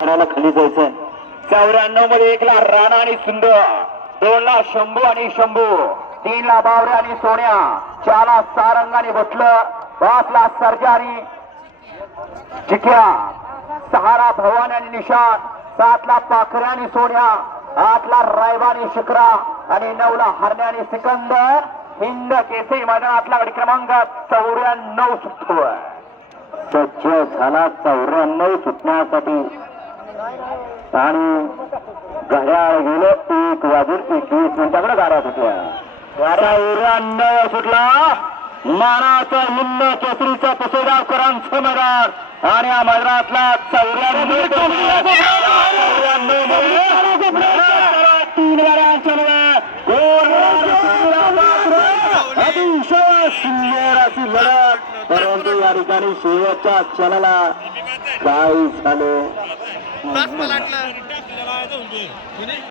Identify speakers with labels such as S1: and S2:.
S1: राणाला खाली जायचंय.
S2: चौऱ्याण्णवमध्ये एकला राणा आणि सुंदर दोन ला शंभू आणि शंभू. तीन ला बावऱ्या आणि सोन्या. चार ला सारंग आणि बटलर पाच ला सर्जा आणि चिक्या. सहा ला भवानी आणि निशान सात ला पाखऱ्या आणि सोन्या. आठ ला रायबा आणि शिखरा आणि नऊ ला हरण्या आणि सिकंदर. हिंद केसरी मैदानातला गडी क्रमांक चौऱ्याण्णव सुटतोय.
S1: सज्ज झाला चौऱ्याण्णव सुटण्यासाठी. आणि घड्याळ गेलं एक वाजून एकवीस मिनिटाकडे गाड्या सुटल्या.
S2: चौऱ्याण्णव सुटला. मानाचा हिंद केसरीचा पुसेगावकरांचं मैदान आणि या मैदानातला तीन गाड्यांच्या मध्ये गोल अतिशय सुंदर अशी लढत.
S1: परंतु या ठिकाणी शेवटच्या क्षणाला काय झालं.
S3: तास पलटला